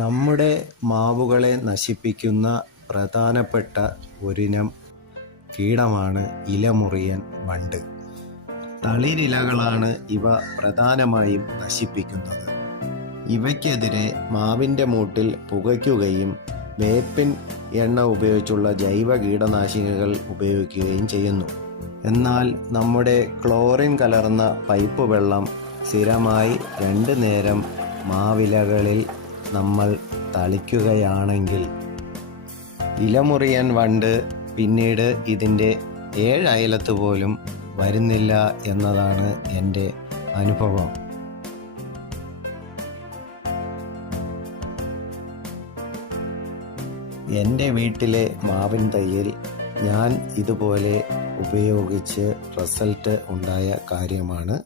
നമ്മുടെ മാവുകളെ നശിപ്പിക്കുന്ന പ്രധാനപ്പെട്ട ഒരിനം കീടമാണ് ഇലമുറിയൻ വണ്ട്. തളിരിലകളാണ് ഇവ പ്രധാനമായും നശിപ്പിക്കുന്നത്. ഇവയ്ക്കെതിരെ മാവിൻ്റെ മൂട്ടിൽ പുകയ്ക്കുകയും വേപ്പിൻ എണ്ണ ഉപയോഗിച്ചുള്ള ജൈവ കീടനാശിനികൾ ഉപയോഗിക്കുകയും ചെയ്യുന്നു. എന്നാൽ നമ്മുടെ ക്ലോറിൻ കലർന്ന പൈപ്പ് വെള്ളം സ്ഥിരമായി 2 നേരം മാവിലകളിൽ നമ്മൾ തളിക്കുകയാണെങ്കിൽ ഇലമുറിയൻ വണ്ട് പിന്നീട് ഇതിൻ്റെ 7 അയലത്ത് പോലും വരുന്നില്ല എന്നതാണ് എൻ്റെ അനുഭവം. എൻ്റെ വീട്ടിലെ മാവിൻ തൈയിൽ ഞാൻ ഇതുപോലെ ഉപയോഗിച്ച് റിസൾട്ട് ഉണ്ടായ കാര്യമാണ്